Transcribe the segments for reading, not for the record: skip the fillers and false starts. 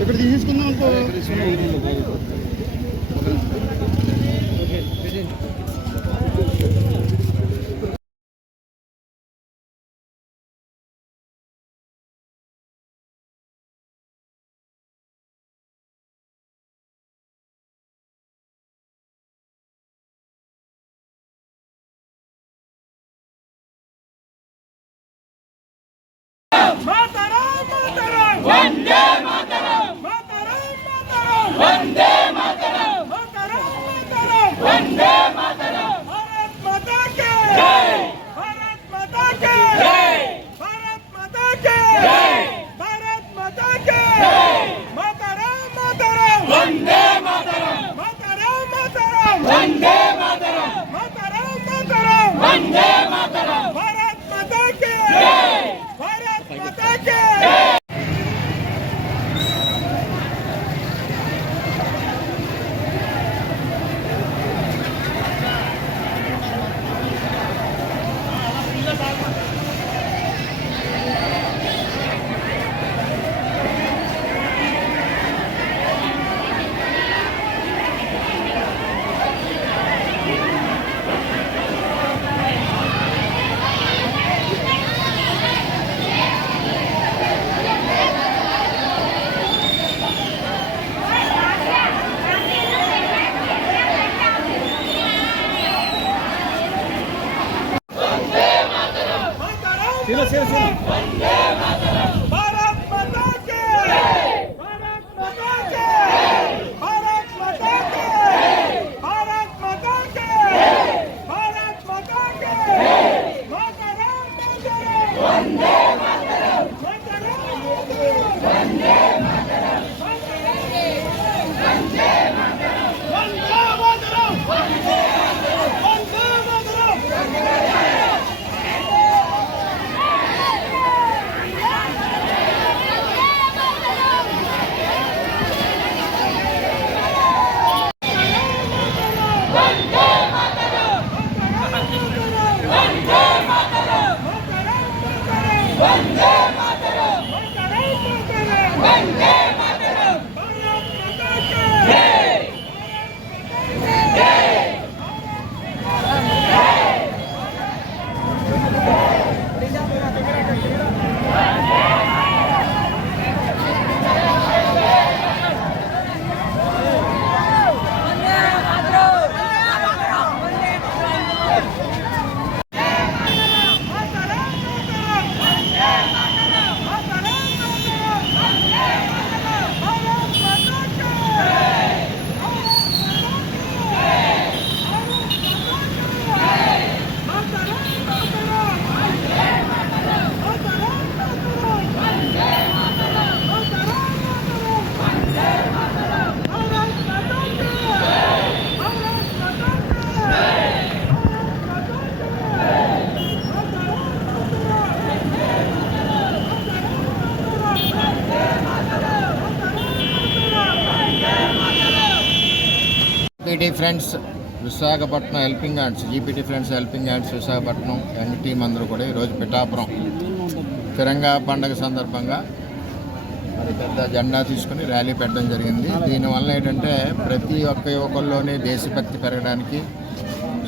ఇక్కడ తీసుకుందాం అనుకో. వందే మాతరం వందే మాతరం వందే మాతరం భారత్ మాతా కి జై భారత్ మాతా కి జై భారత్ మాతా కి జై భారత్ మాతా కి జై మాతరం మాతరం వందే మాతరం మాతరం మాతరం వందే మాతరం మాతరం మాతరం వందే మాతరం భారత్ మాతా కి జై భారత్ మాతా కి జై. వందే మాతరం భారత్ మాతా కి జై భారత్ మాతా కి జై భారత్ మాతా కి జై భారత్ మాతా కి జై భారత్ మాతా కి జై మాతరం మాతరం వందే మాతరం మాతరం వందే మాతరం వందే మాతరం వందే మాతరం వందే GPT friends Visakhapatnam helping hands helping hands Visakhapatnam young team అందరూ కూడా ఈరోజు పిఠాపురం తిరంగా పండుగ సందర్భంగా మరి పెద్ద జెండా తీసుకుని ర్యాలీ పెట్టడం జరిగింది. దీనివల్ల ఏంటంటే ప్రతి ఒక్క యువకుల్లోని దేశభక్తి పెరగడానికి,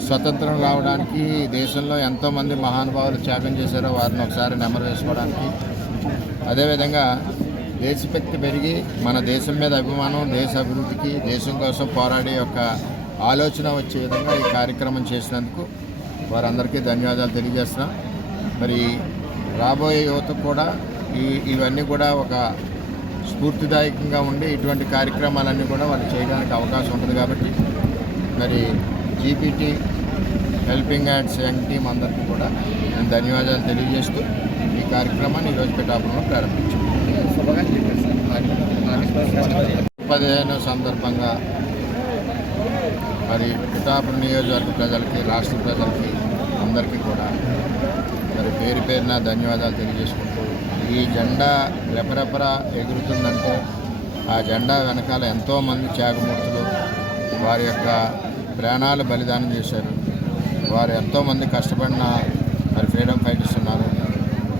స్వతంత్రం రావడానికి, దేశంలో ఎంతోమంది మహానుభావులు త్యాగం చేశారో వారిని ఒకసారి నెమరు వేసుకోవడానికి, అదేవిధంగా దేశభక్తి పెరిగి మన దేశం మీద అభిమానం, దేశ అభివృద్ధికి, దేశం కోసం పోరాడే ఒక ఆలోచన వచ్చే విధంగా ఈ కార్యక్రమం చేసినందుకు వారందరికీ ధన్యవాదాలు తెలియజేస్తున్నాం. మరి రాబోయే యువతకు కూడా ఇవన్నీ కూడా ఒక స్ఫూర్తిదాయకంగా ఉండి ఇటువంటి కార్యక్రమాలన్నీ కూడా వాళ్ళు చేయడానికి అవకాశం ఉంటుంది. కాబట్టి మరి GPT helping hands young team అందరికీ కూడా నేను ధన్యవాదాలు తెలియజేస్తూ ఈ కార్యక్రమాన్ని ఈరోజు పిఠాపురంలో ప్రారంభించాం. 15వ సందర్భంగా మరి పిఠాపురం నియోజకవర్గ ప్రజలకి, రాష్ట్ర ప్రజలకి అందరికీ కూడా మరి పేరు పేరున ధన్యవాదాలు తెలియజేసుకుంటూ, ఈ జెండా రెపరెపర ఎగురుతుందంటే ఆ జెండా వెనకాల ఎంతోమంది త్యాగమూర్తులు వారి యొక్క ప్రాణాలు బలిదానం చేశారు. వారు ఎంతోమంది కష్టపడిన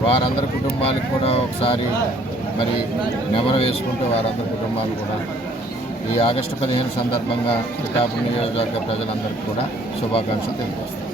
వారందరి కుటుంబాలకు కూడా ఒకసారి మరి నెమరు వేసుకుంటూ వారందరి కుటుంబాలు కూడా ఈ ఆగస్టు 15 సందర్భంగా పిఠాపురం నియోజకవర్గ ప్రజలందరికీ కూడా శుభాకాంక్షలు తెలియజేస్తాను.